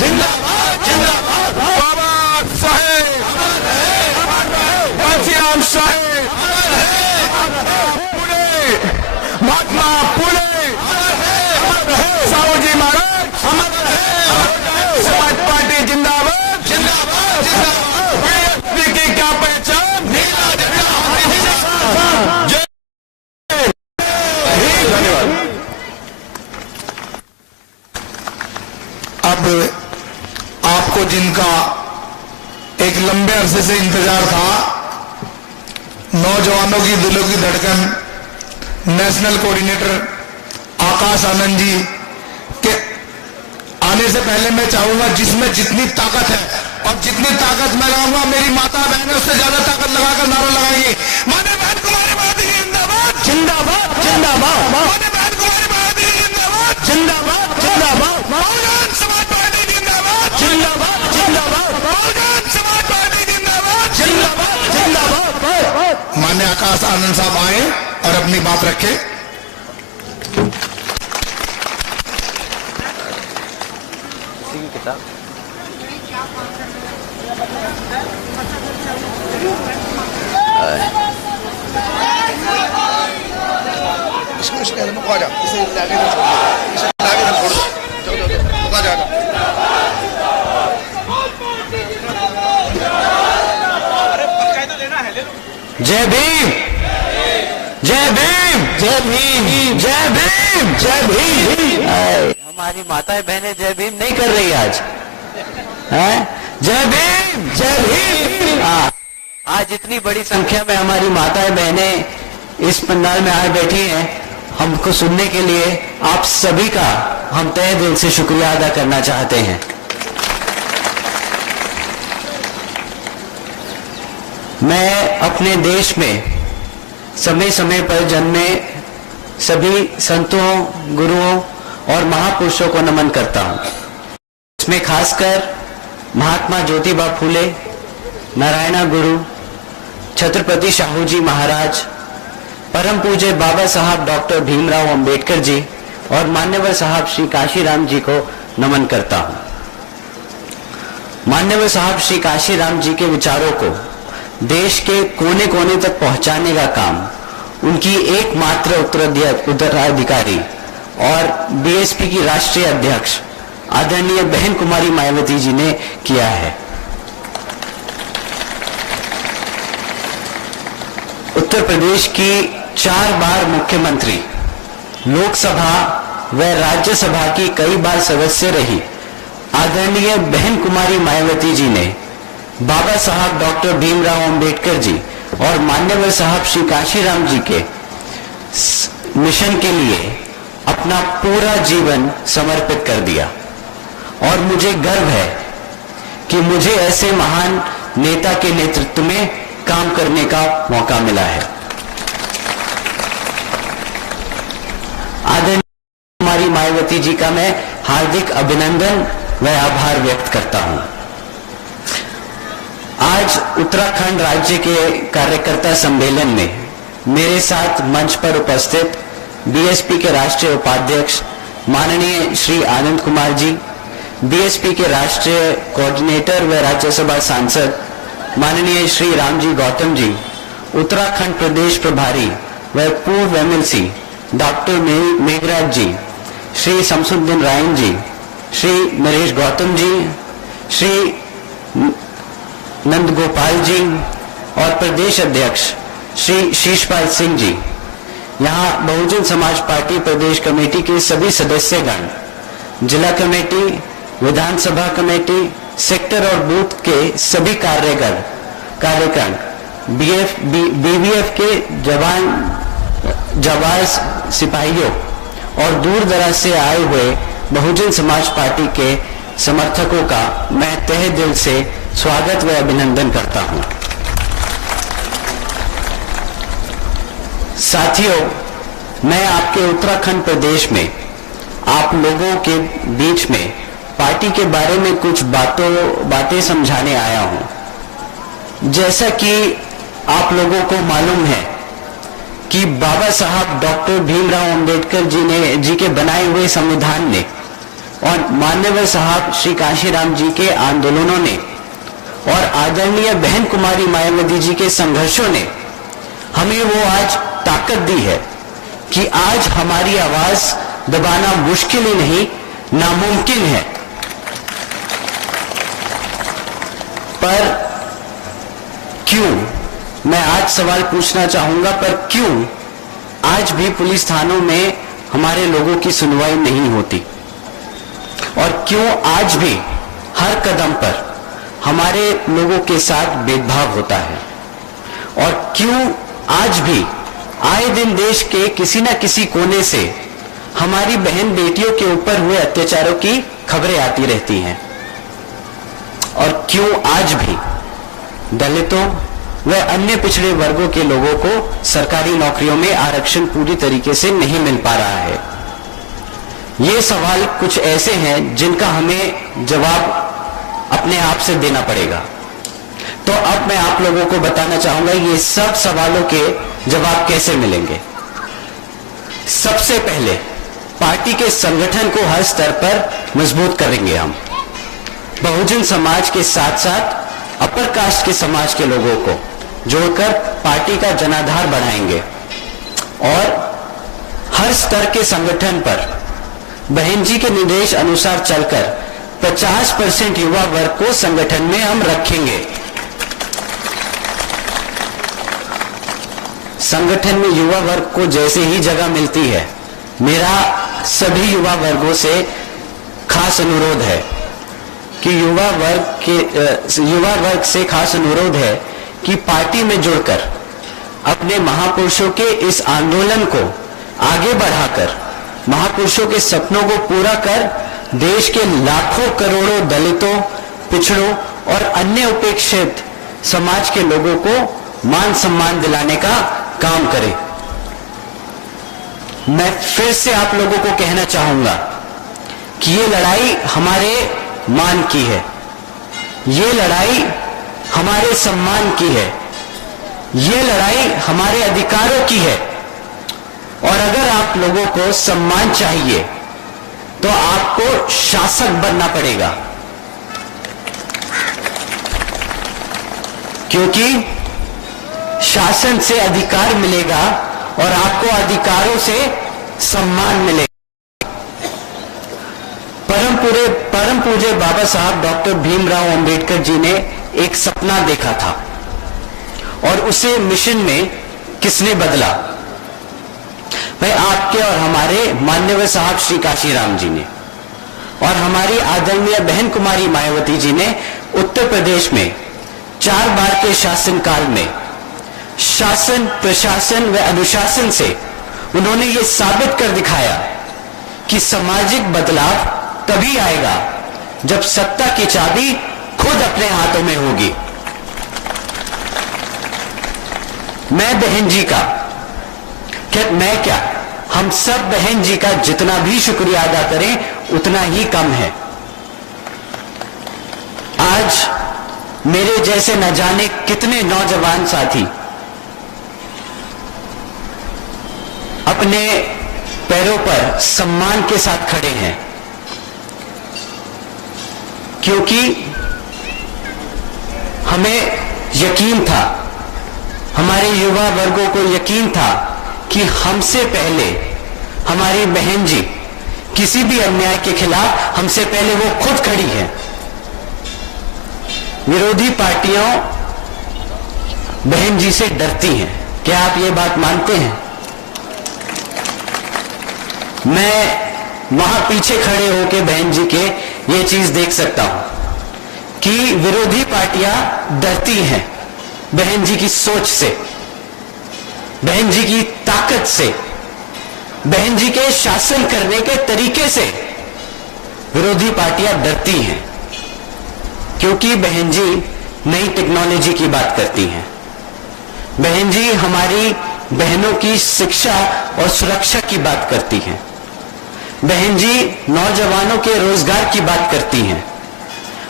जिंदाबाद जिंदाबाद बाबा साहेब घनश्याम साहेब पुणे महात्मा पुणे साहू जी महाराज समाज पार्टी जिंदाबाद जिंदाबाद जिंदाबाद बीएसपी की क्या पहचान नीला झंडा धन्यवाद। अब आपको जिनका एक लंबे अरसे से इंतजार था, नौजवानों की दिलों की धड़कन नेशनल कोऑर्डिनेटर आकाश आनंद जी के आने से पहले मैं चाहूंगा जिसमें जितनी ताकत है और जितनी ताकत मैं लगाऊंगा मेरी माता बहन उससे ज्यादा ताकत लगाकर नारा लगाएंगे। माने बहन कुमारी बहादुर जिंदाबाद जिंदाबाद जिंदाबाद माने बहन कुमारी बहादुर जिंदाबाद जिंदाबाद जिंदाबाद बहुजन समाज पार्टी जिंदाबाद जिंदाबाद जिंदाबाद बहुजन समाज पार्टी जिंदाबाद जिंदाबाद जिंदाबाद। मान्य आकाश आनंद साहब आए और अपनी बात रखे। इसको आ जा, इसे लागे ना छोड़ दो, इसे लागे ना छोड़ दो, जाओ जाओ जाओ, आ जाएगा। अरे पंचायत तो लेना है, ले लो। जय भीम जय भीम जय भीम जय भीम जय भीम। हमारी माताएं बहनें जय भीम नहीं कर रही आज, हैं? जय भीम जय भीम। आज इतनी बड़ी संख्या में हमारी माताएं बहनें इस पंडाल में आए बैठी हैं, हमको सुनने के लिए आप सभी का हम तहे दिल से शुक्रिया अदा करना चाहते हैं। मैं अपने देश में समय समय पर जन्मे सभी संतों, गुरुओं और महापुरुषों को नमन करता हूं। इसमें खासकर महात्मा ज्योतिबा फूले, नारायणा गुरु, छत्रपति शाहू जी महाराज, परम पूज्य बाबा साहब डॉक्टर भीमराव अंबेडकर जी और मान्यवर साहब श्री काशीराम जी को नमन करता हूं। मान्यवर साहब श्री काशीराम जी के विचारों को देश के कोने कोने तक पहुंचाने का काम उनकी एकमात्र उत्तराधिकारी और बीएसपी की राष्ट्रीय अध्यक्ष आदरणीय बहन कुमारी मायावती जी ने किया है। उत्तर प्रदेश की 4 बार मुख्यमंत्री, लोकसभा व राज्यसभा की कई बार सदस्य रही आदरणीय बहन कुमारी मायावती जी ने बाबा साहब डॉक्टर भीमराव अंबेडकर जी और मान्यवर साहब श्री काशीराम जी के मिशन के लिए अपना पूरा जीवन समर्पित कर दिया और मुझे गर्व है कि मुझे ऐसे महान नेता के नेतृत्व में काम करने का मौका मिला है। आदरणीय कुमारी मायावती जी का मैं हार्दिक अभिनंदन व आभार व्यक्त करता हूं। आज उत्तराखंड राज्य के कार्यकर्ता सम्मेलन में मेरे साथ मंच पर उपस्थित बीएसपी के राष्ट्रीय उपाध्यक्ष माननीय श्री आनंद कुमार जी, बीएसपी के राष्ट्रीय कोऑर्डिनेटर व राज्यसभा सांसद माननीय श्री रामजी गौतम जी, उत्तराखंड प्रदेश प्रभारी व पूर्व एमएलसी डॉक्टर मेघराज जी, श्री शमसुद्दीन रायन जी, श्री नरेश गौतम जी, श्री नंदगोपाल जी और प्रदेश अध्यक्ष श्री शीशपाल सिंह जी, यहाँ बहुजन समाज पार्टी प्रदेश कमेटी के सभी सदस्यगण, जिला कमेटी, विधानसभा कमेटी, सेक्टर और बूथ के सभी कार्यकर्ता, बीवीएफ के जवान सिपाहियों और दूर दराज से आए हुए बहुजन समाज पार्टी के समर्थकों का मैं तहे दिल से स्वागत व अभिनंदन करता हूं। साथियों, मैं आपके उत्तराखंड प्रदेश में आप लोगों के बीच में पार्टी के बारे में कुछ बातें समझाने आया हूं। जैसा कि आप लोगों को मालूम है कि बाबा साहब डॉक्टर भीमराव अंबेडकर जी के बनाए हुए संविधान ने और मान्यवर साहब श्री कांशीराम जी के आंदोलनों ने और आदरणीय बहन कुमारी मायावती जी के संघर्षों ने हमें वो आज ताकत दी है कि आज हमारी आवाज दबाना मुश्किल ही नहीं, नामुमकिन है। पर क्यों, मैं आज सवाल पूछना चाहूंगा, पर क्यों आज भी पुलिस थानों में हमारे लोगों की सुनवाई नहीं होती? और क्यों आज भी हर कदम पर हमारे लोगों के साथ भेदभाव होता है? और क्यों आज भी आए दिन देश के किसी न किसी कोने से हमारी बहन बेटियों के ऊपर हुए अत्याचारों की खबरें आती रहती हैं? और क्यों आज भी दलितों व अन्य पिछड़े वर्गों के लोगों को सरकारी नौकरियों में आरक्षण पूरी तरीके से नहीं मिल पा रहा है? ये सवाल कुछ ऐसे हैं जिनका हमें जवाब अपने आप से देना पड़ेगा। तो अब मैं आप लोगों को बताना चाहूंगा ये सब सवालों के जवाब कैसे मिलेंगे। सबसे पहले पार्टी के संगठन को हर स्तर पर मजबूत करेंगे हम। बहुजन समाज के साथ साथ अपर कास्ट के समाज के लोगों को जोड़कर पार्टी का जनाधार बढ़ाएंगे और हर स्तर के संगठन पर बहन जी के निर्देश अनुसार चलकर 50% युवा वर्ग को संगठन में हम रखेंगे। संगठन में युवा वर्ग को जैसे ही जगह मिलती है, मेरा सभी युवा वर्गों से खास अनुरोध है कि युवा वर्ग से खास अनुरोध है कि पार्टी में जुड़कर अपने महापुरुषों के इस आंदोलन को आगे बढ़ाकर महापुरुषों के सपनों को पूरा कर देश के लाखों करोड़ों दलितों, पिछड़ों और अन्य उपेक्षित समाज के लोगों को मान सम्मान दिलाने का काम करें। मैं फिर से आप लोगों को कहना चाहूंगा कि ये लड़ाई हमारे मान की है, ये लड़ाई हमारे सम्मान की है, ये लड़ाई हमारे अधिकारों की है। और अगर आप लोगों को सम्मान चाहिए तो आपको शासक बनना पड़ेगा, क्योंकि शासन से अधिकार मिलेगा और आपको अधिकारों से सम्मान मिलेगा। परम पूज्य बाबा साहब डॉक्टर भीमराव अंबेडकर जी ने एक सपना देखा था और उसे मिशन में किसने बदला? भाई आपके और हमारे मान्यवर साहब श्री कांशीराम जी ने, और हमारी आदरणीय बहन कुमारी मायावती जी ने उत्तर प्रदेश में 4 बार के शासनकाल में शासन, प्रशासन व अनुशासन से उन्होंने ये साबित कर दिखाया कि सामाजिक बदलाव तभी आएगा जब सत्ता की चाबी खुद अपने हाथों में होगी। मैं बहन जी का हम सब बहन जी का जितना भी शुक्रिया अदा करें उतना ही कम है। आज मेरे जैसे न जाने कितने नौजवान साथी अपने पैरों पर सम्मान के साथ खड़े हैं, क्योंकि हमें यकीन था, हमारे युवा वर्गों को यकीन था कि हमसे पहले हमारी बहन जी किसी भी अन्याय के खिलाफ हमसे पहले वो खुद खड़ी है। विरोधी पार्टियां बहन जी से डरती हैं। क्या आप ये बात मानते हैं? मैं वहां पीछे खड़े होकर बहन जी के ये चीज देख सकता हूं कि विरोधी पार्टियां डरती हैं बहन जी की सोच से, बहन जी की ताकत से, बहन जी के शासन करने के तरीके से विरोधी पार्टियां डरती हैं, क्योंकि बहन जी नई टेक्नोलॉजी की बात करती हैं। बहन जी हमारी बहनों की शिक्षा और सुरक्षा की बात करती हैं। बहन जी नौजवानों के रोजगार की बात करती हैं,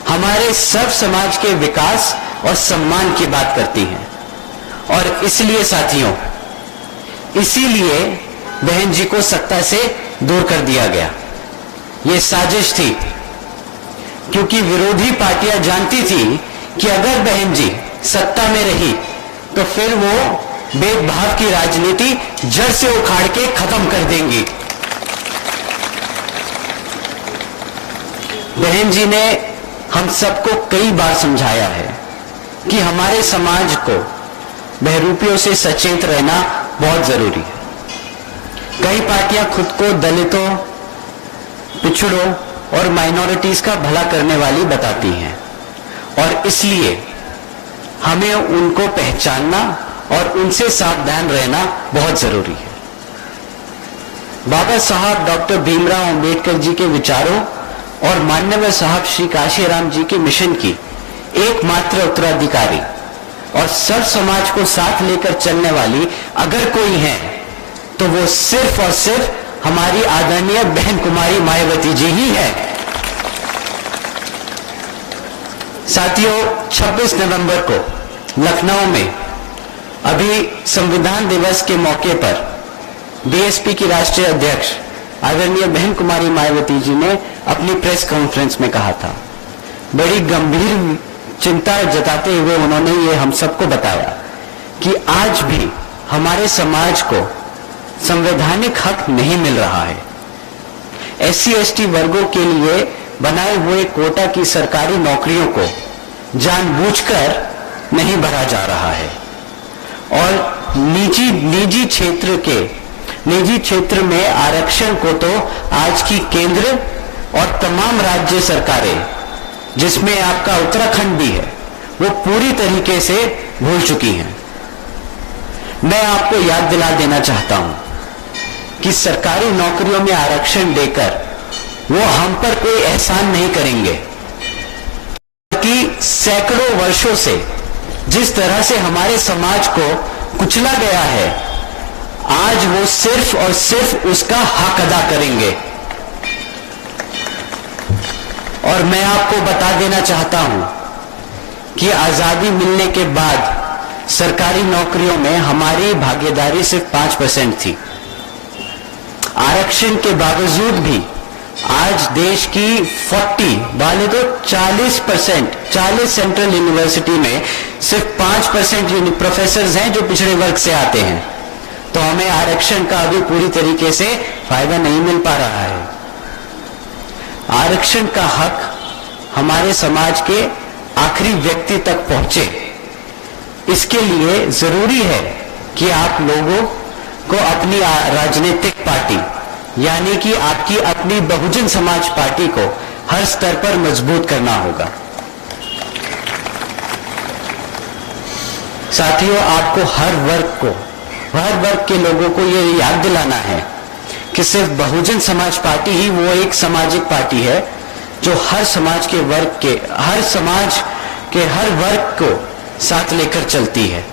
हमारे सब समाज के विकास और सम्मान की बात करती हैं। और इसलिए साथियों, इसीलिए बहन जी को सत्ता से दूर कर दिया गया, ये साजिश थी, क्योंकि विरोधी पार्टियां जानती थी कि अगर बहन जी सत्ता में रही तो फिर वो भेदभाव की राजनीति जड़ से उखाड़ के खत्म कर देंगी। बहन जी ने हम सबको कई बार समझाया है कि हमारे समाज को बहरूपियों से सचेत रहना बहुत जरूरी है। कई पार्टियां खुद को दलितों, पिछड़ों और माइनॉरिटीज का भला करने वाली बताती हैं और इसलिए हमें उनको पहचानना और उनसे सावधान रहना बहुत जरूरी है। बाबा साहब डॉक्टर भीमराव अंबेडकर जी के विचारों और माननीय साहब श्री काशीराम जी के मिशन की एकमात्र उत्तराधिकारी और सर्व समाज को साथ लेकर चलने वाली अगर कोई है तो वो सिर्फ और सिर्फ हमारी आदरणीय बहन कुमारी मायावती जी ही है। साथियों, 26 नवंबर को लखनऊ में अभी संविधान दिवस के मौके पर बीएसपी की राष्ट्रीय अध्यक्ष आदरणीय बहन कुमारी मायावती जी ने अपनी प्रेस कॉन्फ्रेंस में कहा था, बड़ी गंभीर चिंता जताते हुए उन्होंने ये हम सबको बताया कि आज भी हमारे समाज को संवैधानिक हक नहीं मिल रहा है। एससी एसटी वर्गों के लिए बनाए हुए कोटा की सरकारी नौकरियों को जानबूझकर नहीं भरा जा रहा है और निजी क्षेत्र में आरक्षण को तो आज की केंद्र और तमाम राज्य सरकारें, जिसमें आपका उत्तराखंड भी है, वो पूरी तरीके से भूल चुकी हैं। मैं आपको याद दिला देना चाहता हूं कि सरकारी नौकरियों में आरक्षण देकर वो हम पर कोई एहसान नहीं करेंगे, कि सैकड़ों वर्षों से जिस तरह से हमारे समाज को कुचला गया है, आज वो सिर्फ और सिर्फ उसका हक अदा करेंगे। और मैं आपको बता देना चाहता हूं कि आजादी मिलने के बाद सरकारी नौकरियों में हमारी भागीदारी सिर्फ 5% थी। आरक्षण के बावजूद भी आज देश की 40 वाले तो 40% 40 सेंट्रल यूनिवर्सिटी में सिर्फ 5% प्रोफेसर हैं जो पिछड़े वर्ग से आते हैं, तो हमें आरक्षण का अभी पूरी तरीके से फायदा नहीं मिल पा रहा है। आरक्षण का हक हमारे समाज के आखिरी व्यक्ति तक पहुंचे, इसके लिए जरूरी है कि आप लोगों को अपनी राजनीतिक पार्टी यानी कि आपकी अपनी बहुजन समाज पार्टी को हर स्तर पर मजबूत करना होगा। साथियों, आपको हर वर्ग के लोगों को यह याद दिलाना है कि सिर्फ बहुजन समाज पार्टी ही वो एक सामाजिक पार्टी है जो हर समाज के हर वर्ग को साथ लेकर चलती है।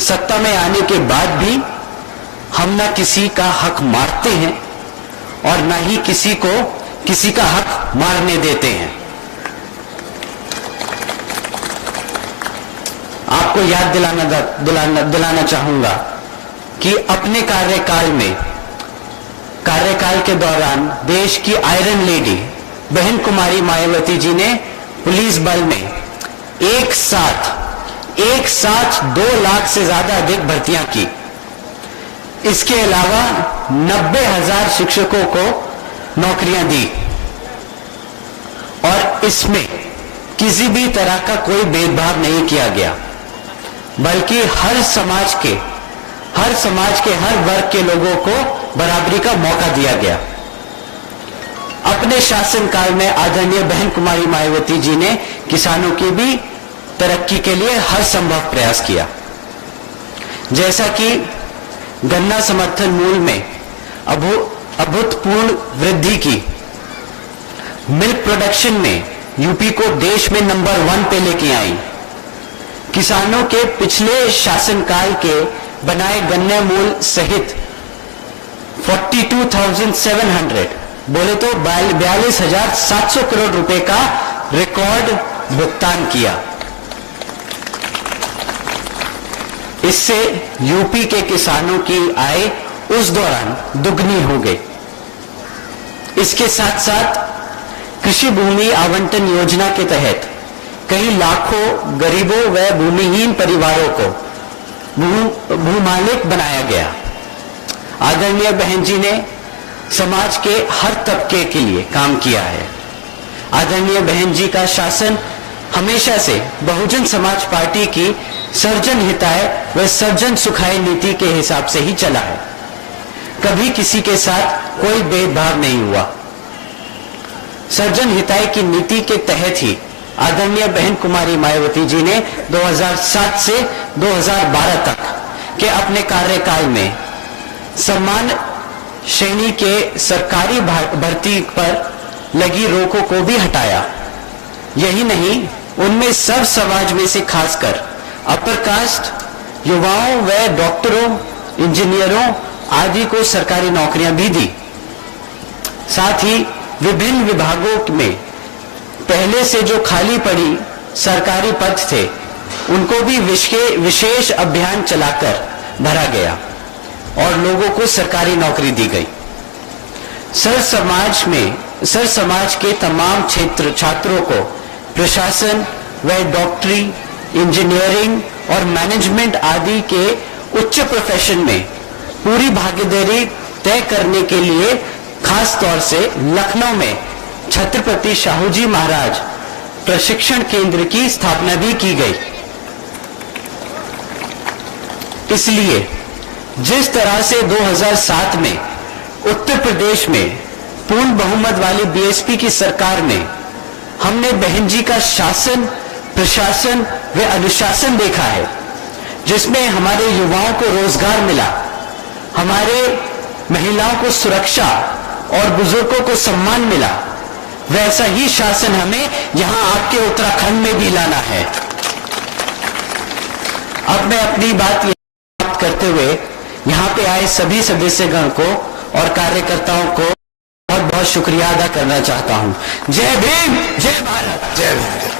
सत्ता में आने के बाद भी हम ना किसी का हक मारते हैं और ना ही किसी का हक मारने देते हैं। आपको याद दिलाना चाहूंगा कि अपने कार्यकाल के दौरान देश की आयरन लेडी बहन कुमारी मायावती जी ने पुलिस बल में एक साथ 2 लाख से ज्यादा अधिक भर्तियां की। इसके अलावा 90,000 शिक्षकों को नौकरियां दी और इसमें किसी भी तरह का कोई भेदभाव नहीं किया गया, बल्कि हर समाज के हर वर्ग के लोगों को बराबरी का मौका दिया गया। अपने शासनकाल में आदरणीय बहन कुमारी मायावती जी ने किसानों की भी तरक्की के लिए हर संभव प्रयास किया, जैसा कि गन्ना समर्थन मूल्य में अभूतपूर्व वृद्धि की, मिल्क प्रोडक्शन में यूपी को देश में नंबर 1 पे लेके आई, किसानों के पिछले शासनकाल के बनाए गन्ने मूल्य सहित 42,700 बोले तो 42,700 करोड़ रुपए का रिकॉर्ड भुगतान किया। इससे यूपी के किसानों की आय उस दौरान दुगनी हो गई। इसके साथ साथ कृषि भूमि आवंटन योजना के तहत कई लाखों गरीबों व भूमिहीन परिवारों को भूमालिक बनाया गया। आदरणीय बहन जी ने समाज के हर तबके के लिए काम किया है। आदरणीय बहन जी का शासन हमेशा से बहुजन समाज पार्टी की सर्जन हिताय व सर्जन सुखाय नीति के हिसाब से ही चला है। कभी किसी के साथ कोई भेदभाव नहीं हुआ। सर्जन हिताय की नीति के तहत ही आदरणीय बहन कुमारी मायावती जी ने 2007 से 2012 तक के अपने कार्यकाल में सम्मान श्रेणी के सरकारी भर्ती पर लगी रोकों को भी हटाया। यही नहीं, उनमें सब समाज में से खासकर अपर कास्ट युवाओं व डॉक्टरों, इंजीनियरों आदि को सरकारी नौकरियां भी दी। साथ ही विभिन्न विभागों में पहले से जो खाली पड़ी सरकारी पद थे उनको भी विशेष अभियान चलाकर भरा गया और लोगों को सरकारी नौकरी दी गई। सर समाज के तमाम छात्रों को प्रशासन व डॉक्टरी, इंजीनियरिंग और मैनेजमेंट आदि के उच्च प्रोफेशन में पूरी भागीदारी तय करने के लिए खास तौर से लखनऊ में छत्रपति शाहू जी महाराज प्रशिक्षण केंद्र की स्थापना भी की गई। इसलिए जिस तरह से 2007 में उत्तर प्रदेश में पूर्ण बहुमत वाली बीएसपी की सरकार में हमने बहन जी का शासन, प्रशासन व अनुशासन देखा है, जिसमें हमारे युवाओं को रोजगार मिला, हमारे महिलाओं को सुरक्षा और बुजुर्गों को सम्मान मिला, वैसा ही शासन हमें यहां आपके उत्तराखंड में भी लाना है। अब मैं अपनी बात समाप्त करते हुए यहां पे आए सभी सदस्यगण को और कार्यकर्ताओं को बहुत बहुत शुक्रिया अदा करना चाहता हूं। जय भीम, जय भारत, जय भीम।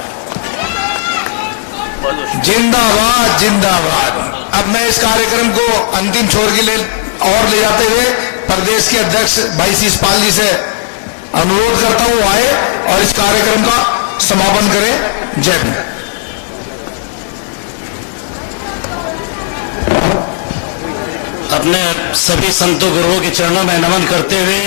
जिंदाबाद जिंदाबाद। अब मैं इस कार्यक्रम को अंतिम छोर के लिए और ले जाते हुए प्रदेश के अध्यक्ष भाई शिषपाल जी से अनुरोध करता हूं आए और इस कार्यक्रम का समापन करें। जय भीम। अपने सभी संतों गुरुओं के चरणों में नमन करते हुए